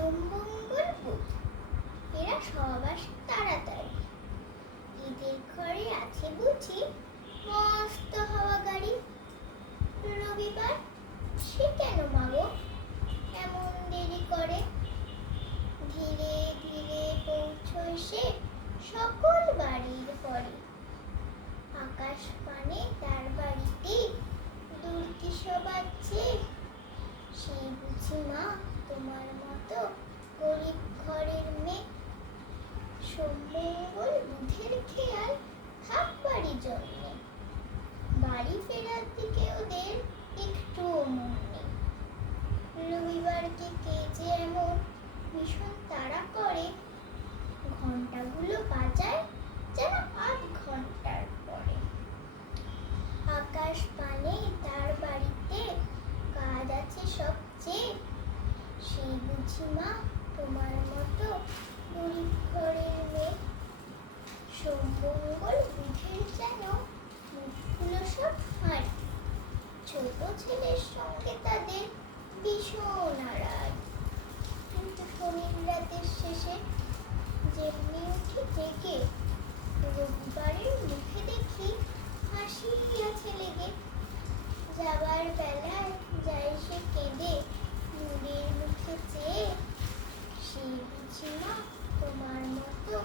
সোমমঙ্গল বুধ। এরা সব তাড়াতাড়ি। ঈদের ঘরে আছে বুঝি মস্ত হাওয়া গাড়ি। রবিবার, সে কেন মাগো এমন দেরি করে ধীরে ধীরে পৌঁছয় সে সকল বাড়ির পরে আকাশ পানে তার বাড়িতে দুর্কি শোভাচ্ছে সেই বুঝি মা তোমার মতো গরিব ঘরের মেয়ে সোমমঙ্গল বুধের খেয়াল থাকবারই জন্যে। বাড়ি ফেরার দিকে ওদের একটুও মন নেই। রবিবারকে কে যে এমন ভীষণ তাড়া করে ঘন্টাগুলো বাজায় যেন আধ ঘণ্টার পরে। আকাশ পানে তার বাড়িতে কাজ আছে সবচেয়ে। সেই বুঝি মা তোমার মতো মঙ্গল বুঝেই যেন মুখগুলো সব হার ছোট ছেলের সঙ্গে তাদের ভীষণ আড়াল কিন্তু শনির রাতের শেষে যেমনি উঠে থেকে রবিবারের মুখে দেখি হাসি আছে লেগে যাবার বেলায় যায় সে কেঁদে মুড়ির মুখে চেয়ে সে বুঝি তোমার মতো